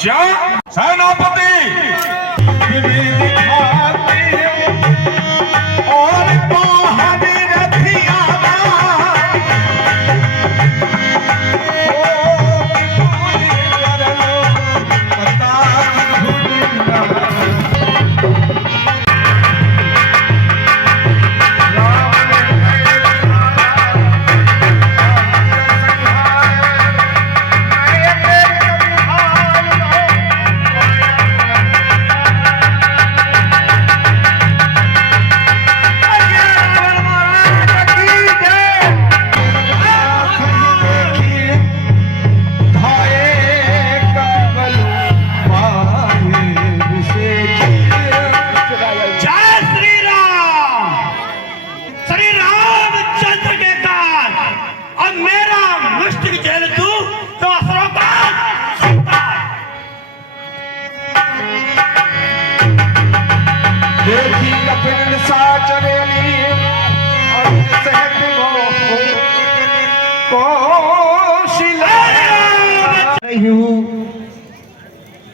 अच्छा सेनापति और तो हरी रथिया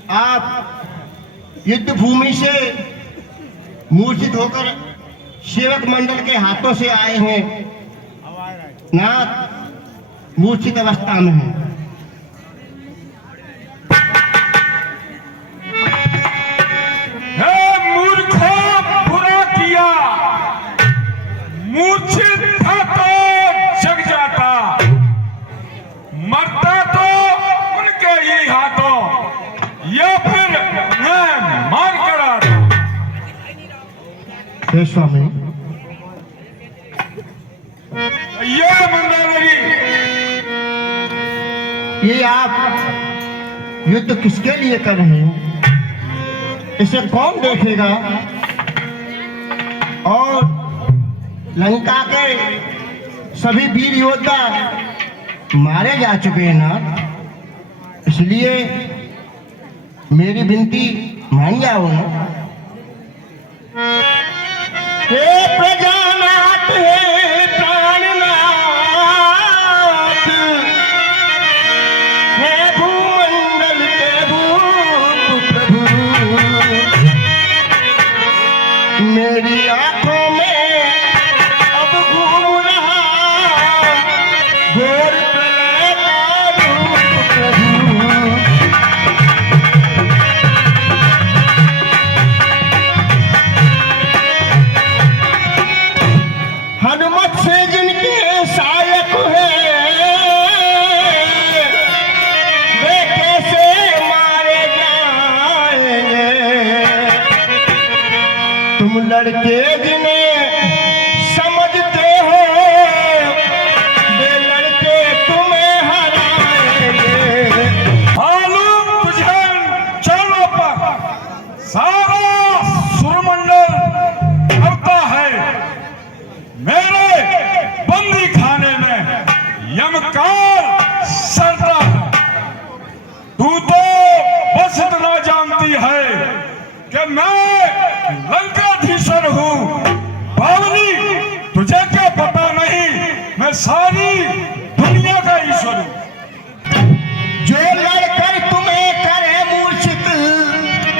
आप युद्ध भूमि से मूर्छित होकर सेवक मंडल के हाथों से आए हैं। नाथ मूर्छित अवस्था में है। बुरा किया, मूर्छित था तो जग जाता, मरता तो उनके ही हाथों, या फिर मैं मार कर आता। स्वामी ये मंदावरी, ये आप युद्ध किसके लिए कर रहे हैं? इसे कौन देखेगा? और लंका के सभी वीर योद्धा मारे जा चुके हैं ना, इसलिए मेरी विनती मान जाओ ना। हे प्रजानाथ, हे प्राणनाथ, हे भूमंडल के भूप प्रभु, मेरी आंखों में अब घूम रहा घोर प्रलय का रूप प्रभु। हनुमत से जिनके सहायक है, वे कैसे मारे जाएंगे? तुम लड़के जिन्हें समझते हो, वे लड़के तुम्हें हराएंगे। मालूम तुझे चलो पर सारा सुरमंडल करता है, मेरे बंदी खाने में यमकाल सरता है। तू तो बस इतना जानती है कि मैं लंकाधीश्वर हूँ। बावली, तुझे क्या पता नहीं, मैं सारी दुनिया का ईश्वर हूँ। जो लड़कर तुम्हें करे मूर्छित,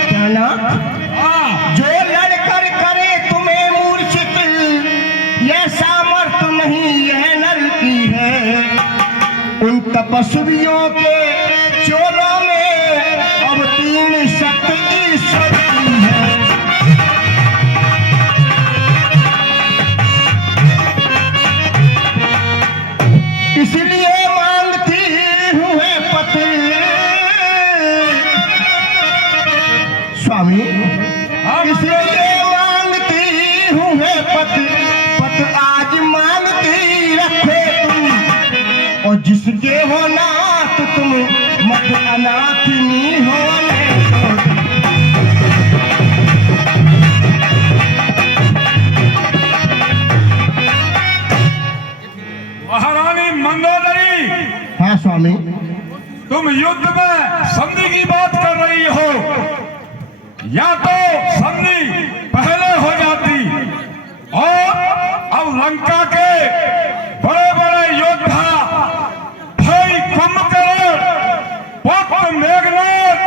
क्या ना? जो लड़कर करे तुम्हें मूर्छित, यह सामर्थ्य नहीं, यह नर की है। उन तपस्वियों के चोलों में अब तीन शक्ति ईश्वर की है। इसलिए मांगती हूँ है पति। स्वामी, इसलिए मांगती हूँ है पति, पत आज मांगती रखे तुम, और जिसके हो नाथ तुम मत अनाथिनी होने दो। महारानी मंदोदरी, हाँ स्वामी, तुम युद्ध में संधि की बात कर रही हो, या तो संधि पहले हो जाती और अब लंका के बड़े बड़े योद्धा भाई कुंभकर्ण, पुत्र मेघनाद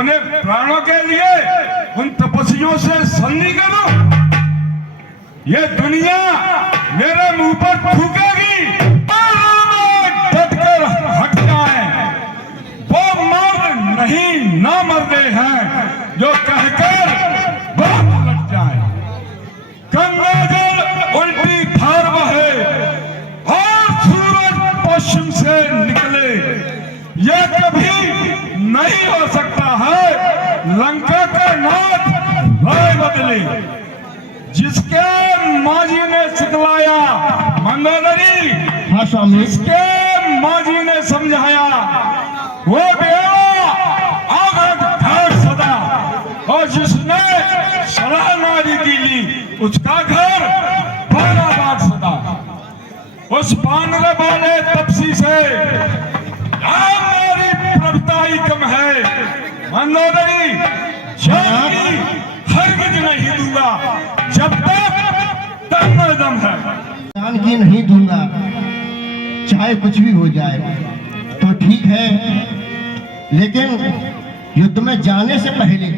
अपने प्राणों के लिए उन तपस्वियों से संधि करूं? ये दुनिया मेरे मुंह पर थूकेगी, डटकर हट जाए। वो मर्द नहीं ना मर्दे हैं जो कहकर बात लग जाए। गंगा जल उल्टी धार बहे और सूरज पश्चिम से निकले, यह कभी नहीं हो सकता है लंका का नाथ राय बदले। जिसके माजी ने सिखलाया मंदोदरी, हाँ स्वामी, जिसके माजी ने समझाया वो बेवा आगत घर सदा, और जिसने सलाह नारी की ली उसका घर बाराबाद सदा। उस बानर वाले तपसी से मेरी प्रभुता ही कम है। मंदोदरी जान हरगिज नहीं दूंगा जब तक दम है। जान की नहीं दूंगा, चाहे कुछ भी हो जाए तो ठीक है, लेकिन युद्ध में जाने से पहले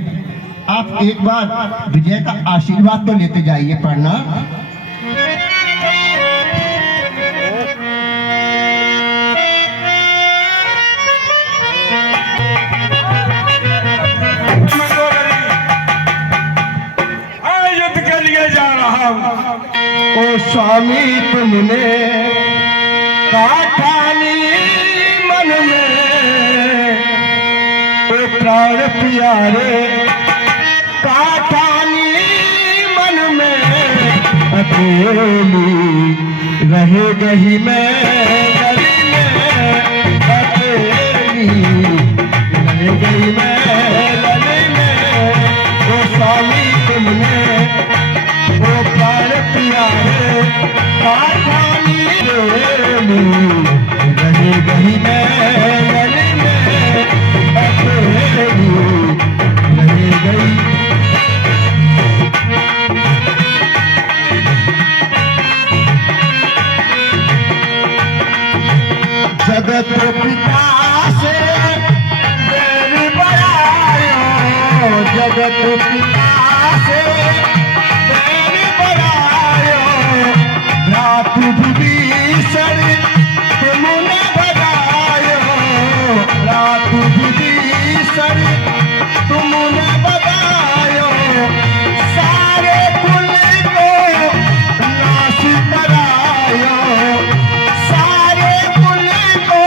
आप एक बार विजय का आशीर्वाद तो लेते जाइए। पढ़ना युद्ध के लिए जा रहा हूं। ओ स्वामी तुमने काठानी मन में, ओ प्राण प्यारे काठानी मन में, अकेली रहे गही मैं गली में, अकेली रहे गही मैं गली में। ओ स्वामी तुमने ओ प्राण प्यारे काठानी रहे गही मैं गली में, अकेली रहे गई। जगत पिता से देर बड़ायो, जगत पिता से देर बड़ायो, रात विभीषण तुमने बधायो, रात विभीषण तुमने बधायो, सारे कुल को नाश करायो, सारे कुल को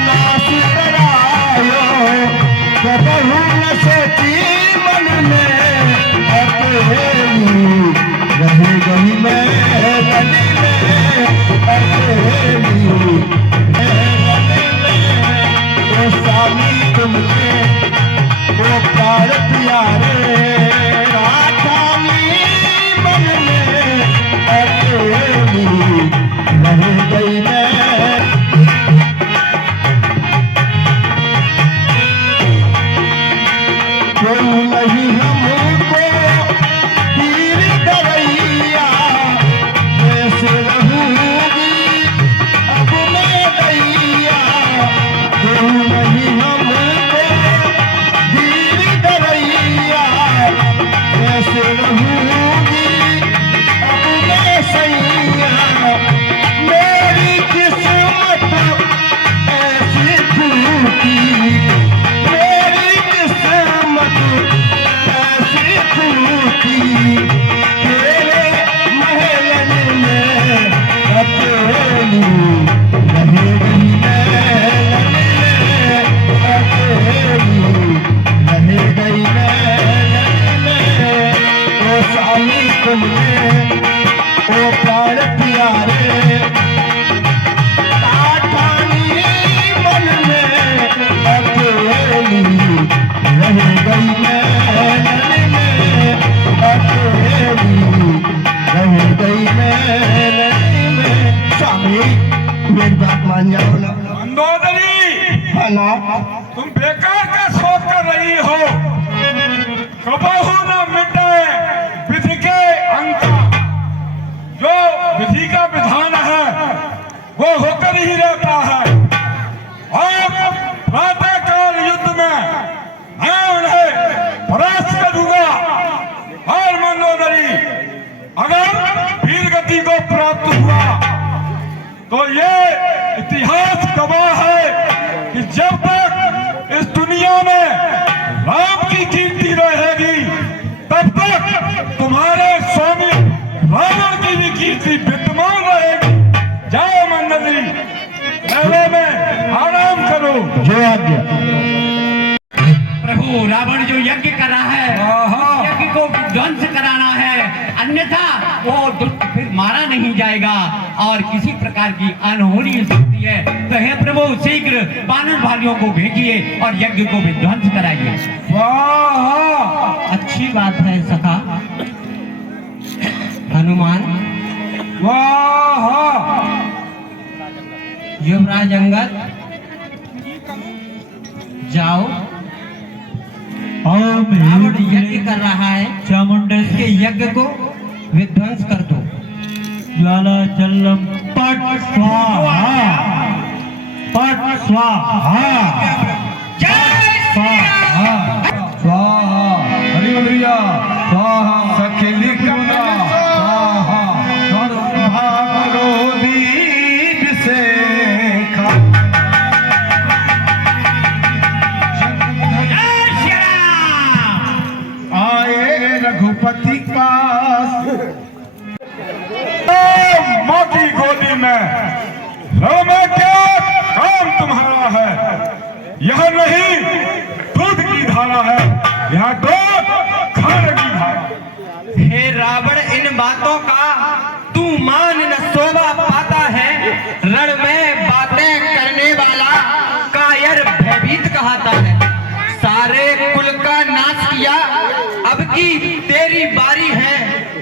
नाश करायो। कबहू न सोची मन में, अकेली रहे गही मैं गली में, अकेली गली में। ओ स्वामी तुमने ओ प्राण प्यारे काठानी मन में, अकेली रह गई मैं। कोई नहीं हमको तीर गवैया, कैसे रहूंगी अब मैं दैया। कोई नहीं हमको तीर गवैया, कैसे रहूंगी अब मैं सैया। मेरी किस्मत ऐसी फूटी, मेरी किस्मत ऐसी फूटी, तेरे महलन में अकेली रहे गई मैं गली में, अकेली रहे गई मैं गली में। ओ स्वामी तुमने ओ प्राण प्यारे काठानी मन में, अकेली रह गई मैं गली में, अकेली रह गई मैं गली में। स्वामी मेरी बात मान जाओ ना। मंदोदरी, है ना? तुम बेकार का सोच कर रही हो। कबहू न मिटे विधि के अंक, जो विधि का विधान है वो होकर ही रहता है। और प्रातः काल युद्ध में मैं तो ये इतिहास गवाह है कि जब तक इस दुनिया में राम की कीर्ति रहेगी तब तक तुम्हारे स्वामी रावण की भी कीर्ति विद्यमान रहेगी। जाओ मंडली, मेले में आराम करो। जय आज्ञा। प्रभु, रावण जो यज्ञ कर रहा है, यज्ञ को ध्वंस कराना है, अन्यथा वो दुष्ट फिर मारा नहीं जाएगा और किसी प्रकार की अनहोनी हो सकती है। तो हे प्रभु, शीघ्र वानर भाइयों को भेजिए और यज्ञ को भी ध्वंस कराइए। वाह, अच्छी बात है सखा हनुमान। वाह, युवराज अंगद, जाओ, रावण यज्ञ कर रहा है, चामुंडा के यज्ञ को विध्वंस कर दो। ज्वाला चल्लम पट स्वाहा, पट स्वाहा, स्वाहा, स्वाहा, हरिमंद्रिया स्वाहा, सकेली कमला स्वाहा, भागो दीप से आए रघुपति पास। माँ की गोदी में में क्या काम तुम्हारा है? यह नहीं दूध की धारा है, यह दूध खाने की धारा। हे रावण, इन बातों का तू मान न शोभा पाता है। रण में बातें करने वाला कायर भयभीत कहता है। सारे कुल का नाश किया, अब की तेरी बारी है।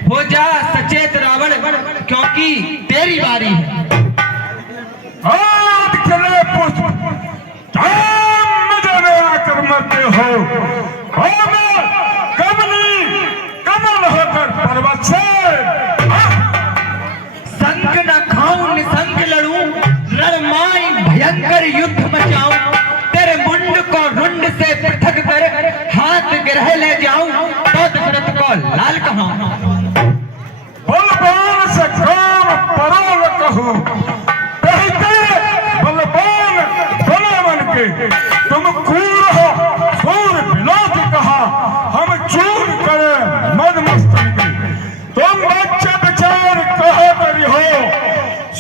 हो जा सचेत रावण, क्योंकि तेरी बारी है। हाथ चले पुष्प जाने आकर मरते हो, कमल होकर पर्वत से संग न खाऊं निसंग लड़ूं, रणमाई भयंकर युद्ध मचाऊं। तेरे मुंड को रुंड से पृथक कर हाथ गिरह ले जाऊं, तो दशरथ को लाल कहूं। बलवान से काम परोल कहूं, कहते बलवान बने मन के। तुम कूर हो सूर विनोद कहा, हम चूर करे मद मस्तन के। तुम बच्चे विचार कहा करी हो,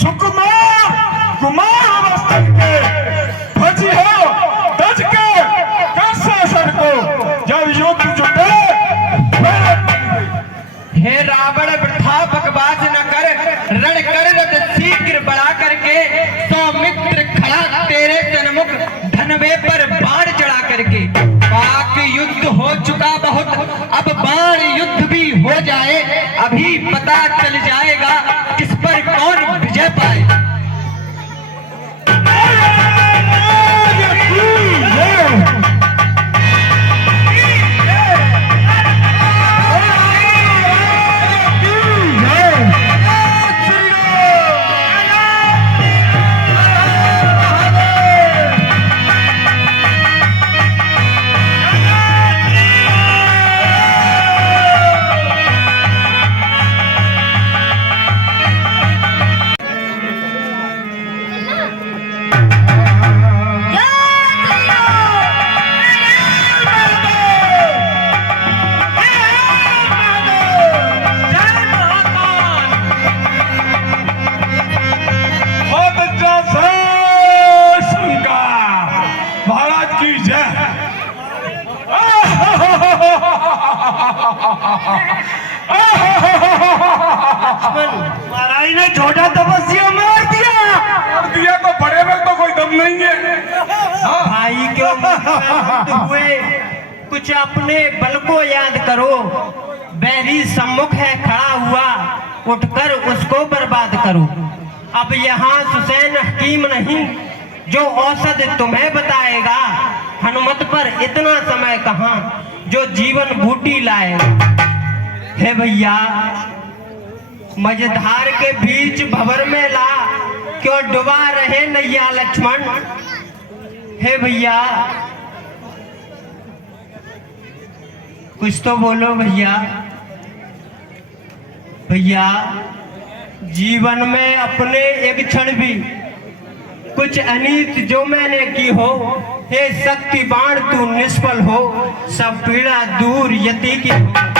सुकुमार कुमार मस्तन के। भजी हो दज के शासन को, जब युद्ध जुटे हे रावण, वृथा बकवास न कर, रण कर रथ शीघ्र बढ़ा करके। सौमित्र खड़ा तेरे सन्मुख, धनवे पर बाण चढ़ा करके। पाक युद्ध हो चुका बहुत, अब बाण युद्ध भी हो जाए, अभी पता चल जाएगा किस पर कौन विजय पाए। महाराज ने छोटा तपस्या मार दिया तो बड़े में तो कोई दम नहीं है। भाई क्यों हुए, कुछ अपने बल को याद करो। बैरी सम्मुख है खड़ा हुआ, उठकर उसको बर्बाद करो। अब यहाँ सुसैन हकीम नहीं जो औषध तुम्हें बताएगा। हनुमत पर इतना समय कहाँ जो जीवन बूटी लाएगा। हे भैया, मझधार के बीच भंवर में ला, क्यों डुबा रहे नैया लक्ष्मण। हे भैया, कुछ तो बोलो भैया। भैया जीवन में अपने एक क्षण भी कुछ अनीत जो मैंने की हो, हे शक्ति बाण तू निष्फल हो, सब पीड़ा दूर यति की हो।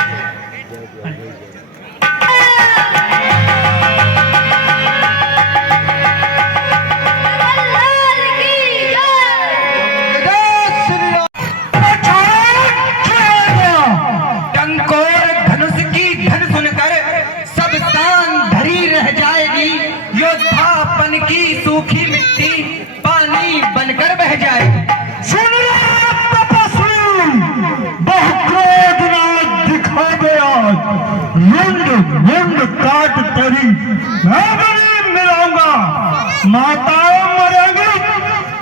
की सूखी मिट्टी पानी बनकर बह जाए। सुन तपस्वी, बहुक्रोध ना दिखा दे आज, मुंड काट तेरी मैं नहीं मिलाऊंगा। माता मरेगी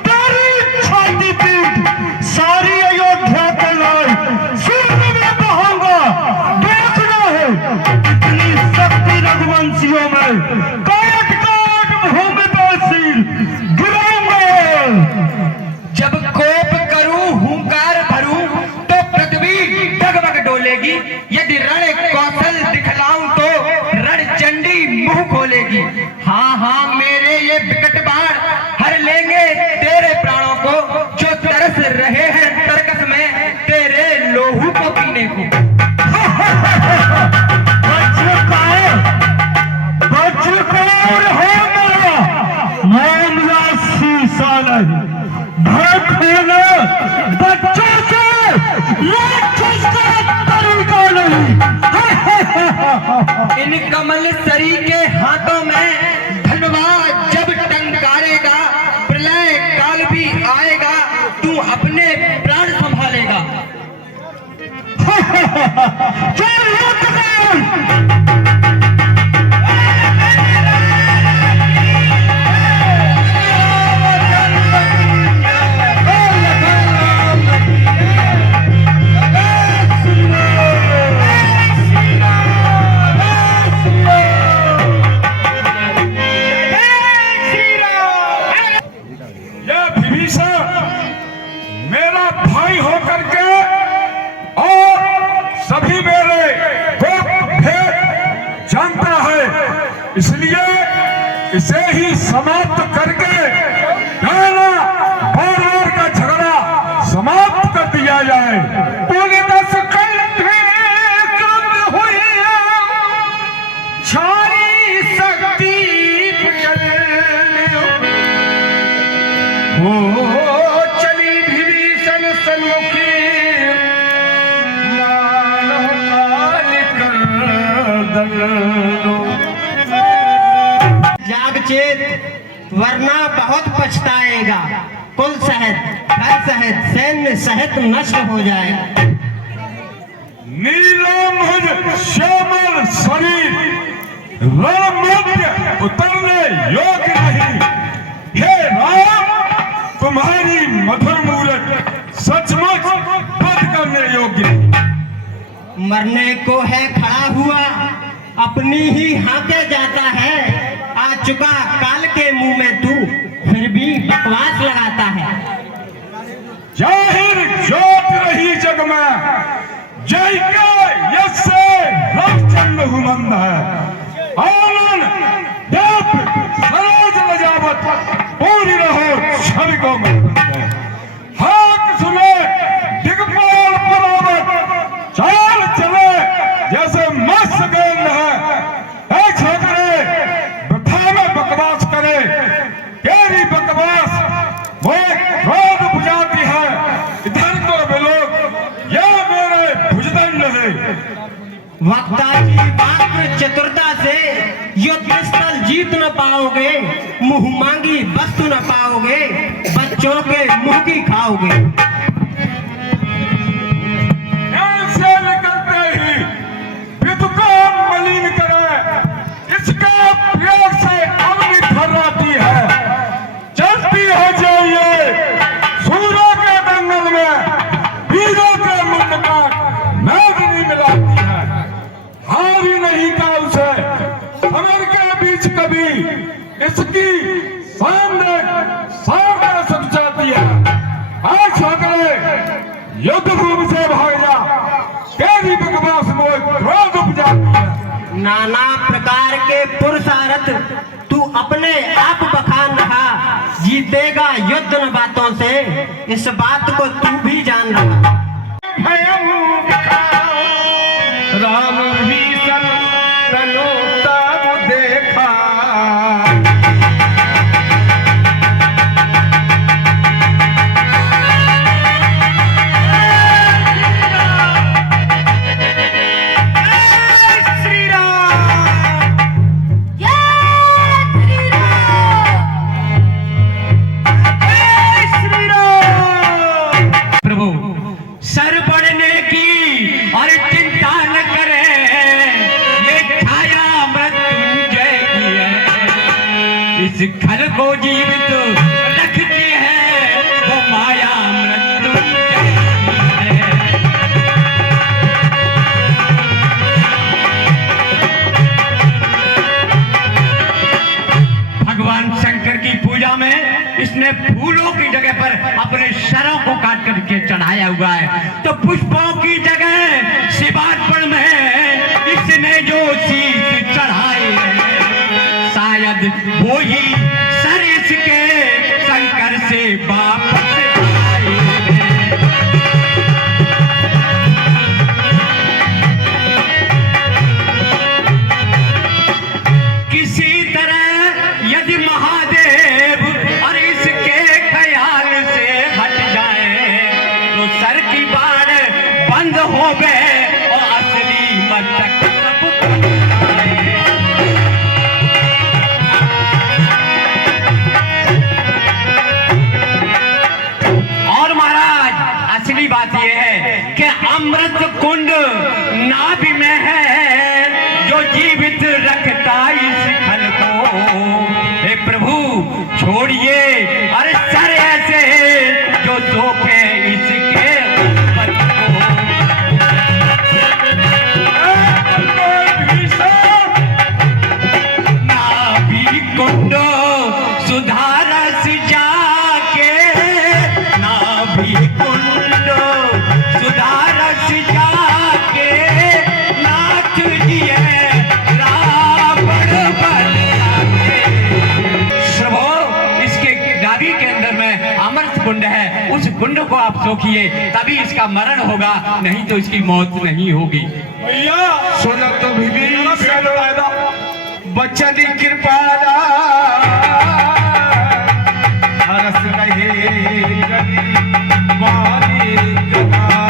तेरी छाती पीट, सारी अयोध्या के लाल सूर्य में बहाऊंगा। देखना है इतनी शक्ति रघुवंशियों में, भूमि पर सिर गिराऊंगा। जब कोप करूं हुंकार भरूं तो पृथ्वी डगमग डोलेगी, यदि रण कौशल दिखलाऊं तो रण चंडी मुंह खोलेगी। हाँ हाँ मेरे ये विकट बाण हर लेंगे तेरे प्राणों को, जो तरस रहे हैं तरकस में तेरे लोहू को पीने को। बच्चों से राक्षस का तरीका नहीं। इन कमल सरी के हाथों में धन्यवाद जब टंकारेगा, प्रलय काल भी आएगा, तू अपने प्राण संभालेगा। मेरा भाई होकर के और सभी मेरे भेद जानता है, इसलिए इसे ही समाप्त करके गाना बार का झगड़ा समाप्त कर दिया जाए। पूरे 10 छारी शक्ति चली विभीषण सन्मुखी, जाग चेत वरना बहुत पछताएगा। कुल सहित घर सहित सैन्य सहित नष्ट हो जाएगा। नीलमभुज श्यामल शरीर रणमध्य उतरने योग्य नहीं। हे राम, तुम्हारी मधुर मूरत सचमुच वध करने योग्य। मरने को है खड़ा हुआ, अपनी ही हाथे जाता है। आ चुका काल के मुंह में तू, फिर भी बकवास लगाता है। जाहिर ज्योत रही जग में, जय के यश से रामचंद्र हुमंद है। आनंद देव सरोज लजावत, पूरी रहो छवि को मंद है। हाथ सुने दिग्पाल परावत, चाल चले जैसे मस्त गेंद है। ऐसा करे वृथा में बकवास करे, तेरी बकवास वो क्रोध बुझाती है। इधर को लोग ये मेरे भुजदंड है। वक्ता जी मात्र चतुरता से युद्ध स्थल जीत न पाओगे, मुंह मांगी वस्तु न पाओगे, बच्चों के मुंह की खाओगे। ऐसे निकलते ही विद्वान मलिन करे, इसका प्रयोग से अग्नि फर्राती है। चलती हो जाइए सूरों के दंगल में, वीरों के मुंड काट नागनी मिलाती है। हारी नहीं काल से समर के बीच कभी, इसकी सामने सब जाती है। आज छोकरे युद्ध भूमि से भाग जा, तेरी बकवास मोह क्रोध उपजाती है। नाना प्रकार के के पुरुषार्थ तू अपने आप बखान रहा, जीतेगा युद्ध न बातों से, इस बात को तू भी जान रहा। राम भीषण तनो तब देखा, सर पड़ने की और चिंता न करे, ये छाया मृत्युंजय की है, इस घर को जीवित रखती है वो माया मृत्युंजय की है। भगवान शंकर की पूजा में इसने फूलों की जगह पर अपने सरों को काट करके चढ़ाया हुआ है, तो पुष्पों की जगह शिवार्पण में इसने जो शीश चढ़ाए हैं, शायद वो ही सर इसके शंकर से वापस आए हैं। किसी तरह यदि महादेव और इसके ख्याल से हट जाए तो सर की बाढ़ बंद हो गए और असली मस्तक सब बन जाए। और महाराज असली बात यह है कि अमृत कुंड नाभि में है जो जीवित रखता इस खल को। हे प्रभु छोड़िए अरे सर ऐसे जो सोखे इसके ऊपर को। नाभि कुंड सुधारस जाके, नाभि कुंड सुधारस जाके, नाथ जी है रावण बन जाके। प्रभु इसके नाभि के अंदर में अमृत कुंड है, उस कुंड को आप सोखिए तभी इसका मरण होगा, नहीं तो इसकी मौत नहीं होगी। भैया सुनो तो विभीषण बचन कृपाला, हरस रहे गली वाली कला।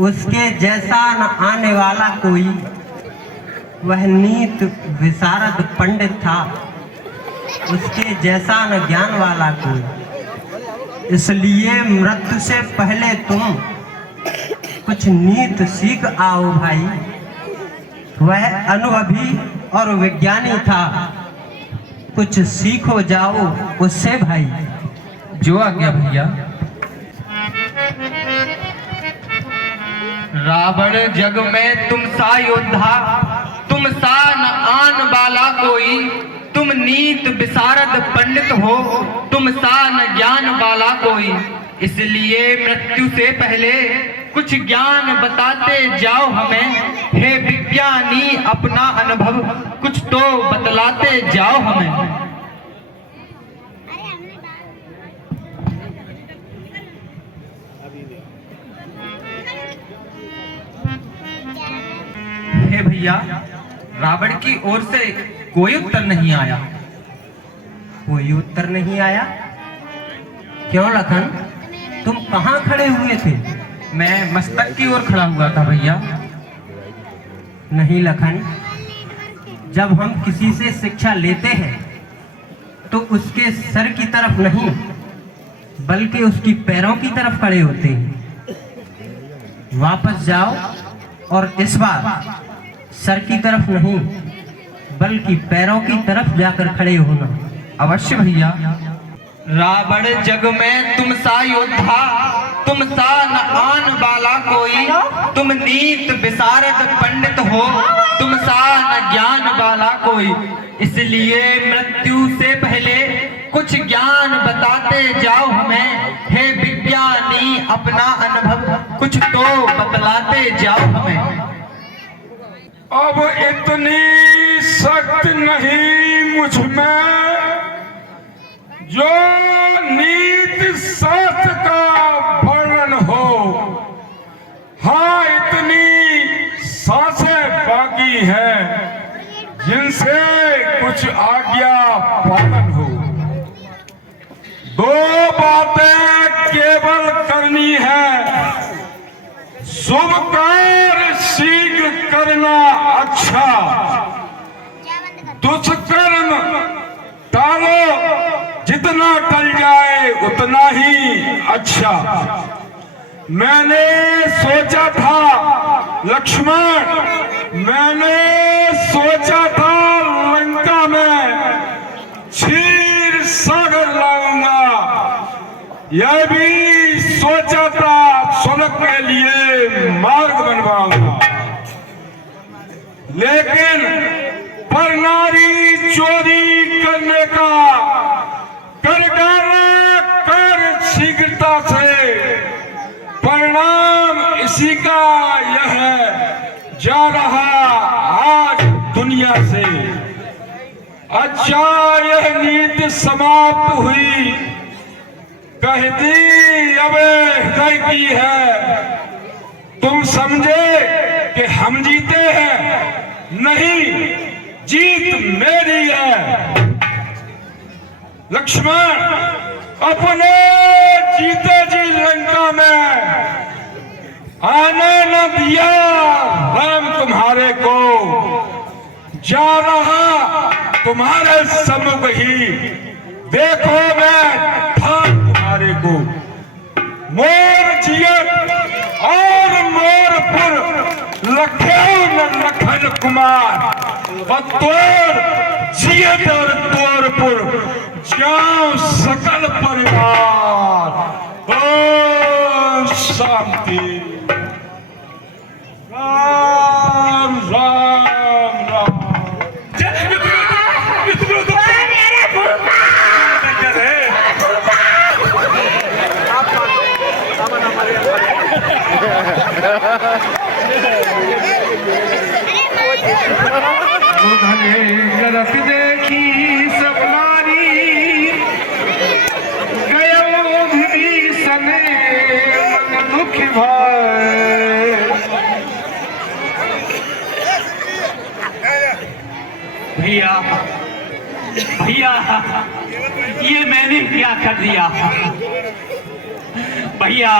उसके जैसा न आने वाला कोई, वह नीत विशारद पंडित था, उसके जैसा न ज्ञान वाला कोई। इसलिए मृत्यु से पहले तुम कुछ नीत सीख आओ भाई। वह अनुभवी और विज्ञानी था, कुछ सीखो जाओ उससे भाई। जो आज्ञा भैया। रावण जग में तुम सा योद्धा, तुम सा न आन वाला कोई, तुम नीत विशारद पंडित हो, तुम सा न ज्ञान वाला कोई। इसलिए मृत्यु से पहले कुछ ज्ञान बताते जाओ हमें, हे विज्ञानी अपना अनुभव कुछ तो बतलाते जाओ हमें। हे भैया, रावण की ओर से कोई उत्तर नहीं आया। कोई उत्तर नहीं आया? क्यों लखन, तुम कहाँ खड़े हुए थे? मैं मस्तक की ओर खड़ा हुआ था भैया। नहीं लखन, जब हम किसी से शिक्षा लेते हैं तो उसके सर की तरफ नहीं बल्कि उसकी पैरों की तरफ खड़े होते हैं। वापस जाओ और इस बार सर की तरफ नहीं बल्कि पैरों की तरफ जाकर खड़े होना। अवश्य भैया। रावण जग में तुम सा योद्धा, तुम सा न आन वाला कोई, तुम नीत विशारद पंडित हो, तुम सा न ज्ञान वाला कोई। इसलिए मृत्यु से पहले कुछ ज्ञान बताते जाओ हमें, हे विज्ञानी अपना अनुभव कुछ तो बतलाते जाओ हमें। अब इतनी शक्ति नहीं मुझ में जो नीति शास्त्र का वर्णन हो। हाँ, इतनी सांसें बाकी है जिनसे कुछ आज्ञा पालन हो। दो बातें केवल करनी है, शुभ कार्य शीघ्र करना अच्छा, दुष्कर्म टालो, जितना टल जाए उतना ही अच्छा। मैंने सोचा था लक्ष्मण, मैंने सोचा था लंका में क्षीर सागर लाऊंगा, यह भी सोचा था सुलभ के लिए मार्ग बनवाऊंगा, लेकिन पर नारी चोरी करने का कर डाला कर शीघ्रता से, परिणाम इसी का यह है, जा रहा आज दुनिया से। अच्छा, यह नीति समाप्त हुई, कहती अब हृदय की है। तुम समझे कि हम जीते हैं, नहीं, जीत मेरी है। लक्ष्मण अपने जीते जी लंका में आने न दिया राम तुम्हारे को, जा रहा तुम्हारे सम्मुख ही, देखो मैं था तुम्हारे को। मोर जियत और मोरपुर लखे न लखन कुमार, बतौर जियत और तोरपुर जाओ सकल परिवार। ओम शांति। राम राम राम। रख देखी सपनारी गयो विभीषण मन दुख भय। भैया भैया, ये मैंने क्या कर दिया भैया,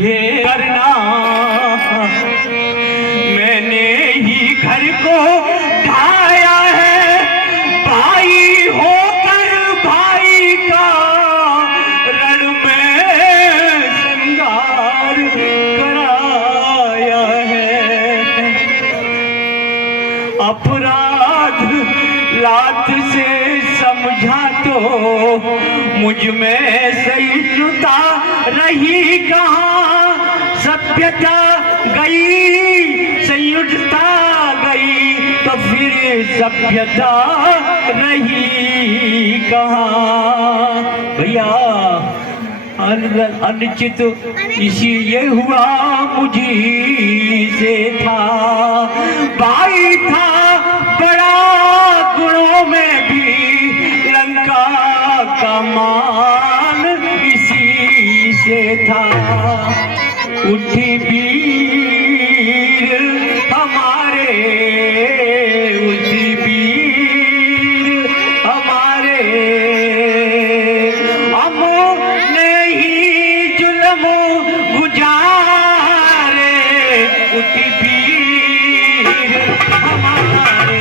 ये करना मैंने ही घर को ढाया है, भाई होकर भाई का रण में श्रृंगार कराया है। अपराध लात से समझा तो मुझ में सहिष्णुता रही कहाँ, सभ्यता गई संयुक्तता गई, तो फिर सभ्यता रही कहाँ। भैया अनुचित इसीलिए हुआ मुझी से था, भाई था बड़ा गुणों में भी, लंका का मान इसी से था। उठी वीर हमारे, उठी वीर हमारे, हमने ही जुल्म गुजारे, उठी वीर हमारे।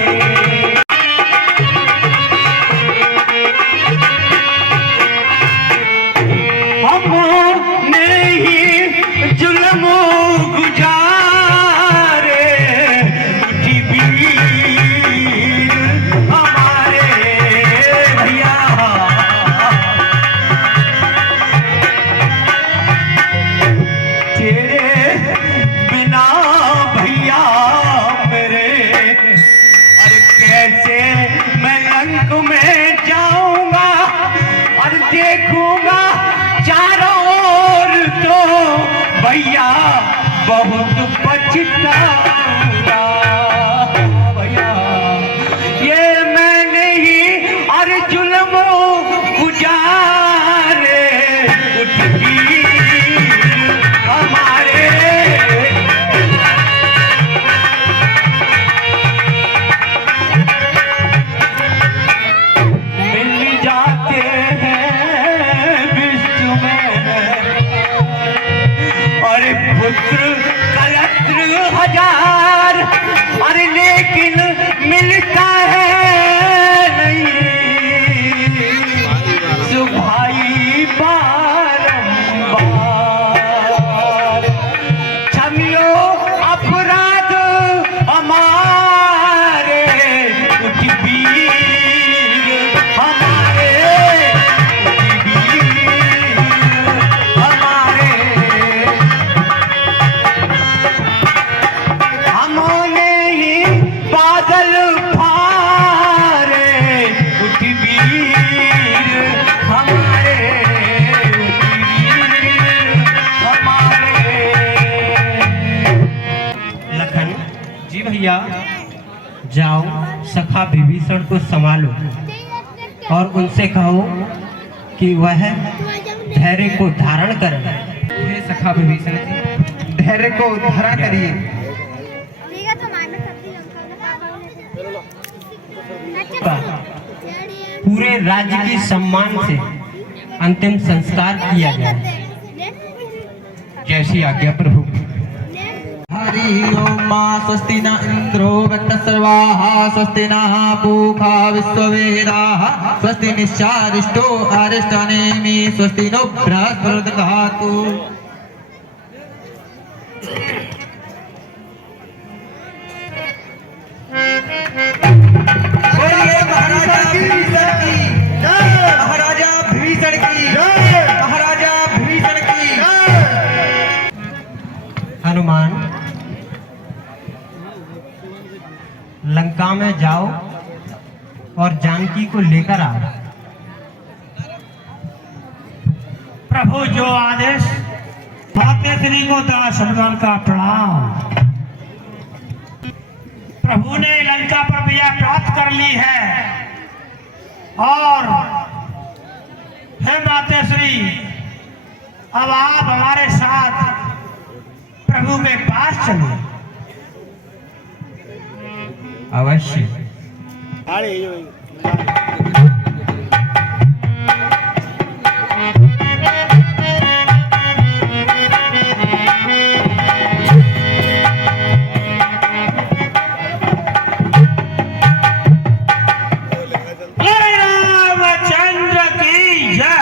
हमने ही जुल्म गुजारे, उठी वीर हमारे। भैया बहुत पछताऊंगा भैया, ये मैं नहीं और जुल्म गुजारे उठती हमारे। मिल जाते हैं विश्व में और पुत्र कलत्र हजार, अरे लेकिन मिलता है नहीं सुभाई बारंबार। क्षमियो अपराध हमारे उठ वीर हमारे, उठ वीर हमारे। हमने ही बादल फारे उठ वीर हमारे, उठ वीर हमारे। लखन जी भैया, जाओ सखा विभीषण को संभालो और उनसे कहो कि वह धैर्य को धारण करें। हे सखा विभीषण जी, धैर्य को धारण करिए। पूरे राज्य की सम्मान से अंतिम संस्कार किया गया। जैसी आज्ञा प्रभु। हरि ओम मा स्वस्ति न इंद्रो वृत्तसर्वाः स्वस्ति नः पूषा विश्ववेदाः स्वस्ति निश्चारिष्टो अरिष्टनेमि स्वस्ति नो बृहस्पतिर्दधातु। बोलिए महाराजा विभीषण की जय, महाराजा विभीषण की जय, महाराजा विभीषण की जय। हनुमान, लंका में जाओ और जानकी को लेकर आओ। प्रभु जो आदेश, माते श्री को दासगण का प्रणाम। प्रभु ने लंका पर विजय प्राप्त कर ली है और हे माते श्री, अब आप हमारे साथ प्रभु के पास चलिए। अवश्य। रामचंद्र की जय।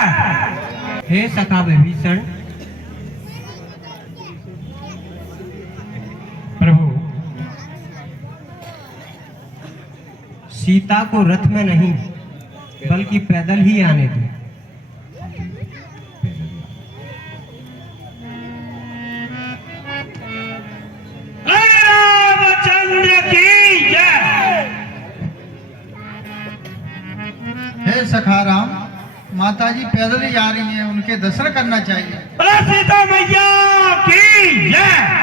हे सखा विभीषण, प्रभु, सीता को रथ में नहीं बल्कि पैदल ही आने दो। रामचंद्र की जय। हे सखा राम, माता जी पैदल ही जा रही हैं, उनके दर्शन करना चाहिए। बोलो सीता मैया की जय।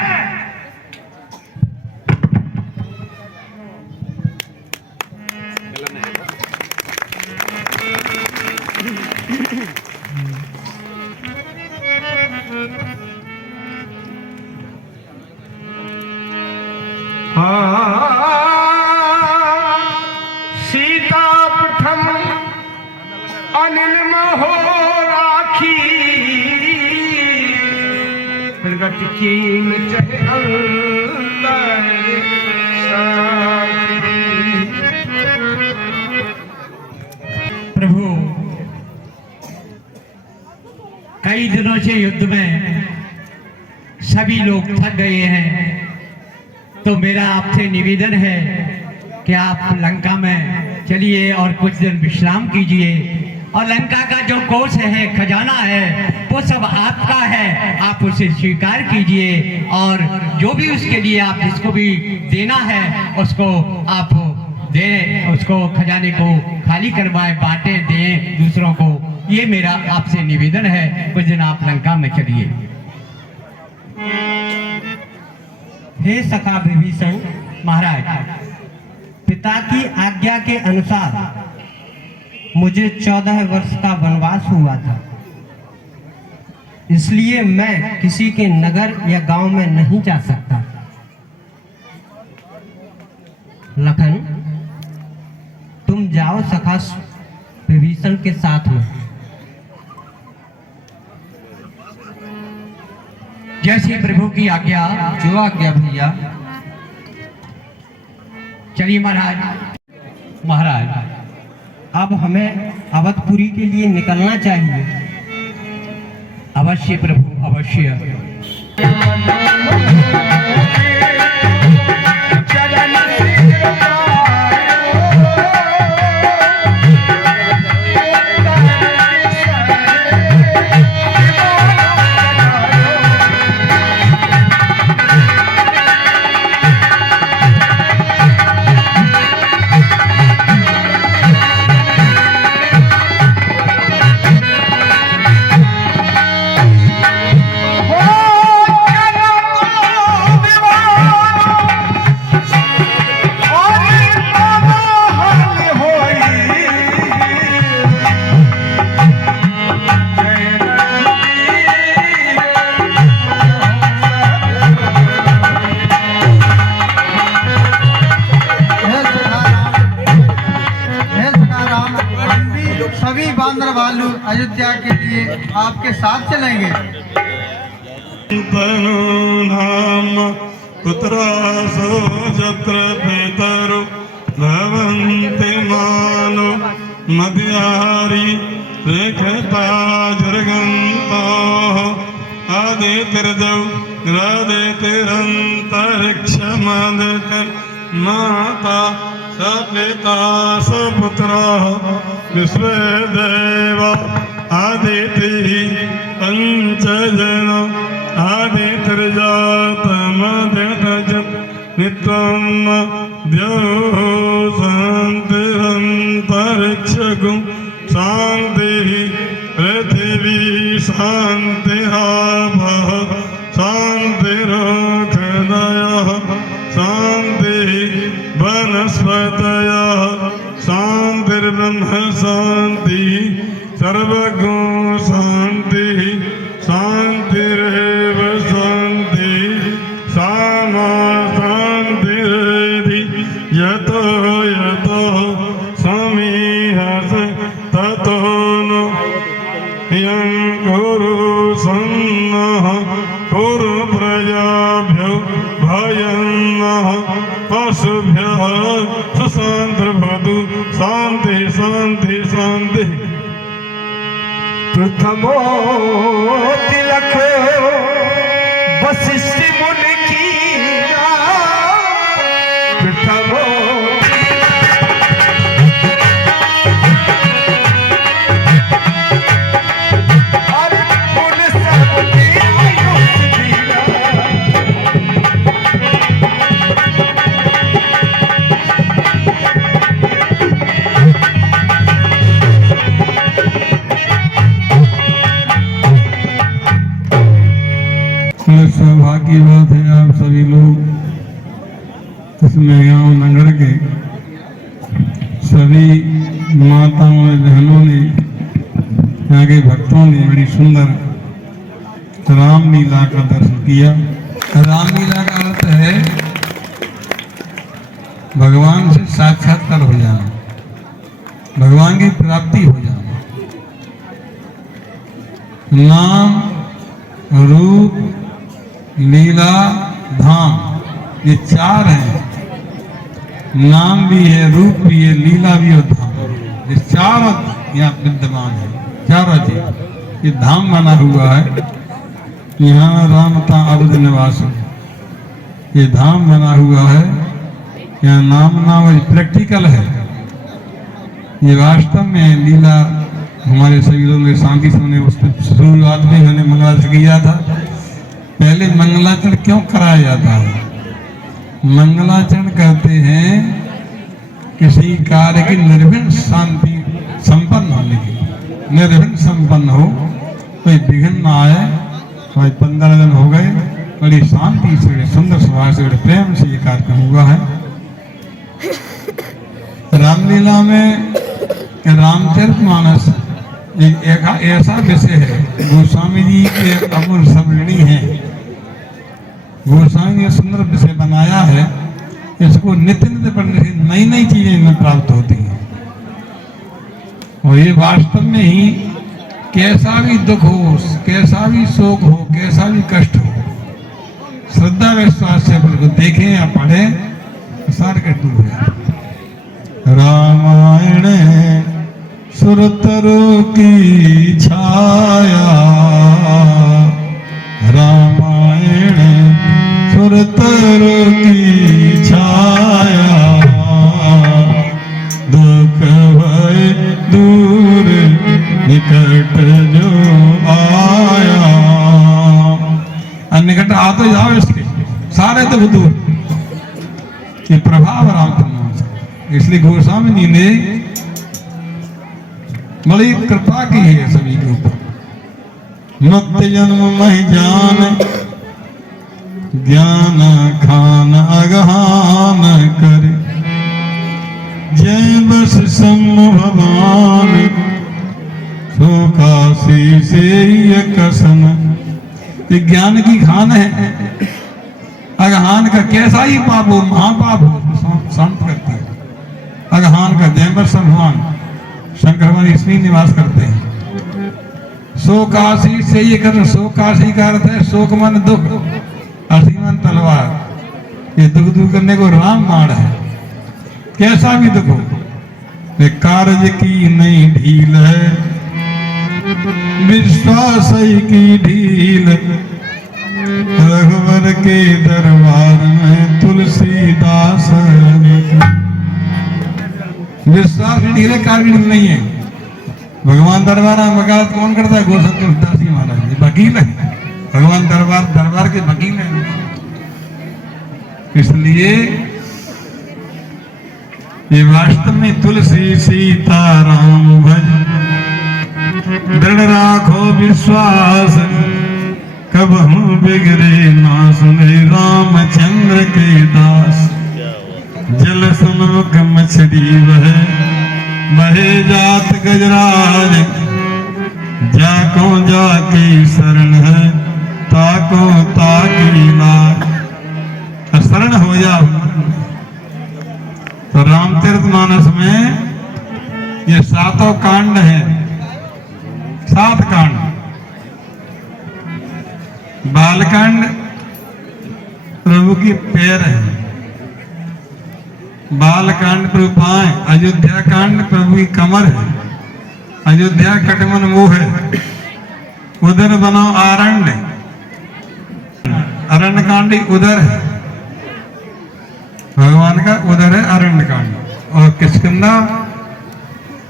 सीता प्रथम अनिल हो राखी, प्रगट कीन चहे अंतर साखी। प्रभु, कई दिनों से युद्ध में सभी लोग थक गए हैं, तो मेरा आपसे निवेदन है कि आप लंका में चलिए और कुछ दिन विश्राम कीजिए, और लंका का जो कोष है, खजाना है, वो सब आपका है, आप उसे स्वीकार कीजिए, और जो भी उसके लिए आप जिसको भी देना है उसको आप दें, उसको खजाने को खाली करवाएं, बांटें, दें दूसरों को। ये मेरा आपसे निवेदन है, कुछ दिन आप लंका में चलिए। हे सखा विभीषण महाराज, पिता की आज्ञा के अनुसार मुझे 14 वर्ष का वनवास हुआ था, इसलिए मैं किसी के नगर या गांव में नहीं जा सकता। लखन, तुम जाओ सखा विभीषण के साथ में। जैसी प्रभु की आज्ञा। जो आज्ञा भैया। चलिए महाराज। महाराज, अब हमें अवधपुरी के लिए निकलना चाहिए। अवश्य प्रभु, अवश्य। सभी बांदर भालू अयोध्या के लिए आपके साथ चलेंगे। नाम पुत्रासो जत्र पितरो भवन्ति मानो मद्यारी रेखता जर्गन्तोः आदितिर्दौ रादितिरन्तरिक्षमदितिर् माता सपिता सपुत्रः विश्वे देव आदितिः पंचजन आदितिर्जातमदितजत् नित्यं द्यौः शान्तिरन्तरिक्षगुं शान्तिः पृथिवी शान्तिरापः शान्तिरोषधयः शान्तिः वनस्पतयः शान्तिर्ब्रह्म शान्तिः सर्वगुण शान्तिः शान्तिरेव शान्तिः सामा शान्तिरेधि यतो यतो समीहस ततो नो यं कुरु सन्नः कुरु प्रजाभ्यो भयन्नः पशुभ्यः सुशान्तिर्भवतु शान्ति शान्ति शान्तिः। प्रथमो तिलक वशिष्ठ मुनि की प्रथमो सौभाग्य की बात है आप सभी लोग इसमें गांव नगर के सभी माताओं और बहनों ने यहाँ के भक्तों ने बड़ी सुंदर रामलीला का दर्शन किया। रामलीला का अर्थ है भगवान से साक्षात्कार हो जाना, भगवान की प्राप्ति हो जाना। नाम, रूप, लीला, धाम, ये चार हैं। नाम भी है, रूप भी है, लीला भी और धाम, ये चारों यहाँ विद्यमान है। चारों चीज ये धाम बना हुआ है। यहाँ रामता अवध निवास है, ये धाम बना हुआ है। यहाँ नाम प्रैक्टिकल है, ये वास्तव में लीला हमारे सभी लोगों ने शांति से उस शुरुआत में मैंने मंगलाचरण किया था। पहले मंगलाचरण क्यों कराया जाता है? मंगलाचरण करते हैं किसी कार्य की निर्विघ्न शांति संपन्न होने की। निर्विघ्न संपन्न हो, कोई विघ्न ना आए। कोई 15 दिन हो गए, बड़ी शांति से, बड़े सुंदर स्वभाव से, बड़े प्रेम से ये कार्यक्रम हुआ है। रामलीला में रामचरितमानस एक ऐसा विषय है, गोस्वामी जी के अमूल समृणी है। गोस्वामी ने सुंदर विषय बनाया है, इसको नित्य नित्य पढ़ने से नई नई चीजें इनमें प्राप्त होती हैं। और ये वास्तव में ही कैसा भी दुख हो, कैसा भी शोक हो, कैसा भी कष्ट हो, श्रद्धा विश्वास से बिल्कुल देखें या पढ़ें तो सारे कष्ट दूर हो जाते। रामायण सुरतरु की छाया, रामायण सुरतरु की छाया, दुख भय दूर निकट जो आया। निकट आ तो जाओ इसके सारे दुख दूर, ये प्रभाव रामचंद्र। इसलिए गोस्वामी जी ने बड़ी कृपा की है सभी के ऊपर। मुक्त जन्म मह जान, ज्ञान खान अगहान कर, जय बस सम भगवान, सो काशी से कसन। ये ज्ञान की खान है, अगहान का कैसा ही पाप हो, महापाप हो, शांत करती है। अगहान का जय बस भगवान, शंकर भगवान इसमें निवास करते हैं। सो काशी से ये कर, सो काशी का अर्थ है शोक मन दुख, असी मन तलवार। ये दुख दूर करने को राम बाण है, कैसा भी दुख हो। कार्य की नई ढील है, विश्वास की ढील, रघुवर के दरबार में तुलसीदास। विश्वास की ढील है, कार्य ढील नहीं है। भगवान दरबार में वकालत कौन करता है? गोसंत तुलसीदास जी महाराज, ये वकील है। भगवान दरबार के वकील है। इसलिए ये वास्तव में तुलसी सीता राम भज, दृढ़ राखो विश्वास, कब हम बिगड़े ना सुने रामचंद्र के दास। जल सन्मुख मछली बहे जात गजराज, जाको जाकी शरण है, ताको ताकी लाज। शरण हो जाओ। तो रामचरितमानस में ये 7 कांड है, 7 कांड। बालकांड प्रभु की पैर है, बालकांड प्रभु पाए, अयोध्या कांड प्रभु की कमर है, अयोध्या कटमन मुंह है, उदर बनाओ आरण्य, अरण्य कांड उदर है, भगवान का उदर है अरण्य कांड। और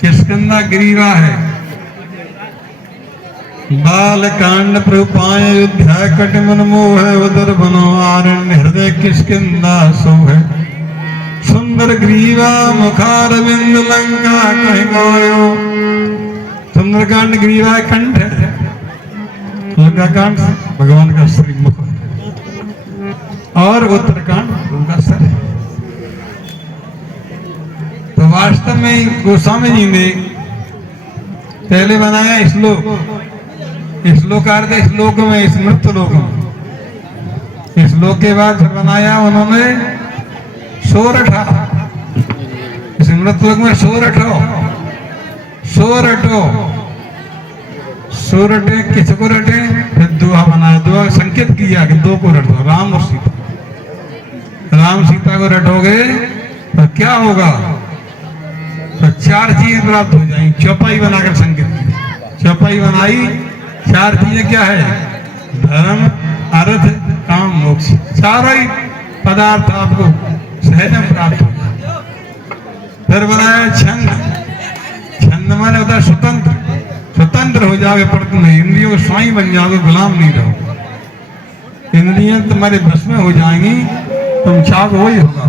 किष्किंधा ग्रीवा है। बालकांड प्रभु पाए, अयोध्या कटमन मोह है, उदर बनो आरण्य, हृदय किष्किंधा सो है। सुंदर ग्रीवा मुखारविंद लंका कह गायो। सुंदरकांड ग्रीवा कंठ है, लंका कांड भगवान का श्रीमुख है, और उत्तरकांड उनका सर है। तो वास्तव में गोस्वामी जी ने पहले बनाया श्लोक, श्लोक अर्थ श्लोक में, स्मृत लोक में। श्लोक के बाद बनाया उन्होंने सोरठा, स्मृत लोक में सोरठो, सोरठे किसको रटे? फिर दोहा बनाया, दोहा संकेत किया कि 2 को रट दो, राम और सीता। राम सीता को रटोगे तो क्या होगा? तो 4 चीजें प्राप्त हो जाएंगी। चौपाई बनाकर संकेत की, चौपाई बनाई, 4 चीजें क्या है? धर्म, अर्थ, काम, मोक्ष। चारों ही पदार्थ आपको सहज प्राप्त हो जाए। फिर बनाया छंद, छंद माने होता है स्वतंत्र, स्वतंत्र हो जाओगे, पर तुम इंद्रियों को स्वामी बन जाओगे, गुलाम नहीं रहो। इंद्रियां तुम्हारे बस में हो जाएंगी, तुम चाहो वही होगा।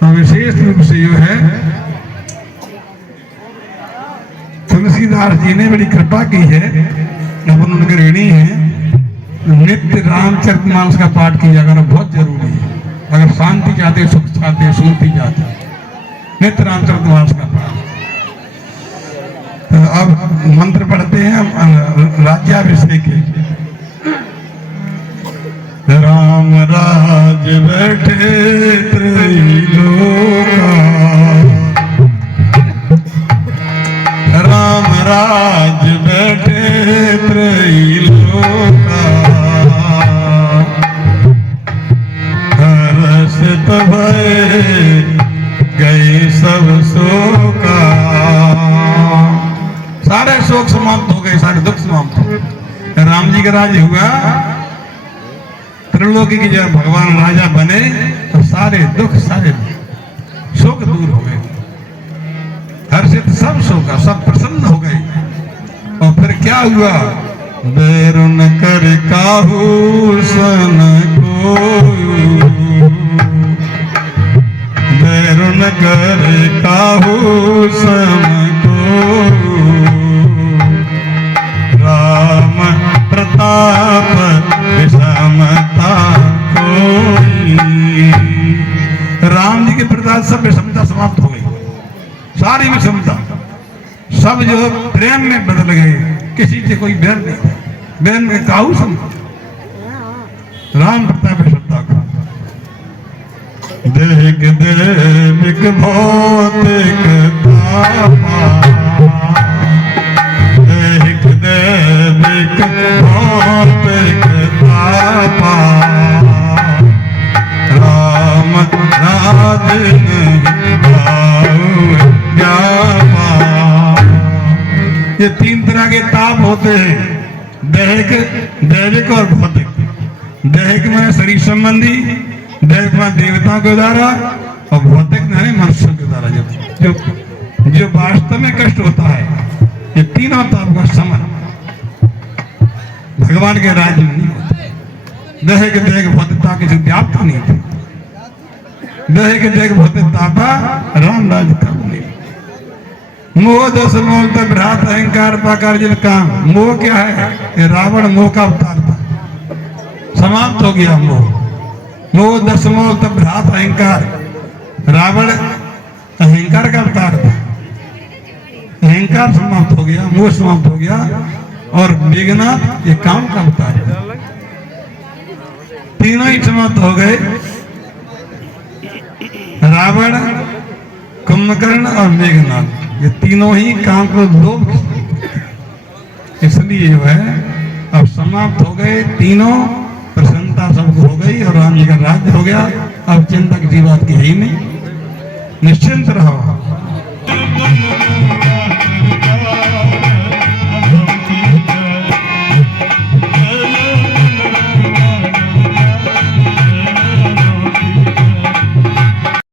तो विशेष रूप से जो है तुलसीदास जी ने बड़ी कृपा की है, अपन उनके ऋणी हैं। नित्य रामचरितमानस का पाठ किया करना बहुत जरूरी है। अगर शांति चाहते, सुख चाहते, शांति चाहते, नित्य रामचरितमानस का पाठ। तो अब मंत्र पढ़ते हैं राज्याभिषेक के। राम राज बैठे त्रैलोका, राम राज बैठे त्रैलोका, हर्षित भये गए सब शोका। सारे शोक समाप्त हो गए, सारे दुख समाप्त हो गए। राम जी का राज हुआ, त्रिलोकी की जब भगवान राजा बने तो सारे दुख, सारे शोक दूर हो गए। हर्षित सब शोका, सब प्रसन्न हो गए। और फिर क्या हुआ? बैरुन कर काहू सन को, बैरुन कर काहू सन को, राम प्रताप विषमता कोई। राम जी के प्रताप सब विषमता समाप्त हो गई, सारी विषमता, सब जो प्रेम में बदल गए, किसी से कोई बैर नहीं, बैर में काहू समझ। राम प्रताप विषमता को देख देविक भौतिक तापा, देख देविक भौतिक तापा, राम राधिन ये तीन तरह के ताप होते हैं, दैहिक, दैविक और भौतिक। दैहिक में शरीर संबंधी, दैविक में देवताओं के द्वारा, और भौतिक में मनुष्य के द्वारा जो वास्तव में कष्ट होता है। ये तीनों ताप का समन भगवान के राज्य में नहीं होता। दैहिक दैहिक भौतिकता की जो व्याप्त नहीं थी, दैहिक दैहिक भौतिकता का राम राज्य कब नहीं। मोह दस मोह तक भ्रात अहंकार पाकर जिन काम। मोह क्या है? ये रावण मोह का अवतार था, समाप्त हो गया मोह। मोह दस मोह तक भ्रात अहंकार, रावण अहंकार का अवतार था, अहंकार समाप्त हो गया, मोह समाप्त हो गया। और मेघनाथ ये काम का अवतार है। तीनों ही समाप्त हो गए, रावण, कुंभकर्ण और मेघनाथ। ये तीनों ही काम को लोभ, इसलिए जो है अब समाप्त हो गए तीनों। प्रसन्नता सबको हो गई और राम जी का राज्य हो गया। अब चिंता की बात की है ही नहीं, निश्चिंत रहो।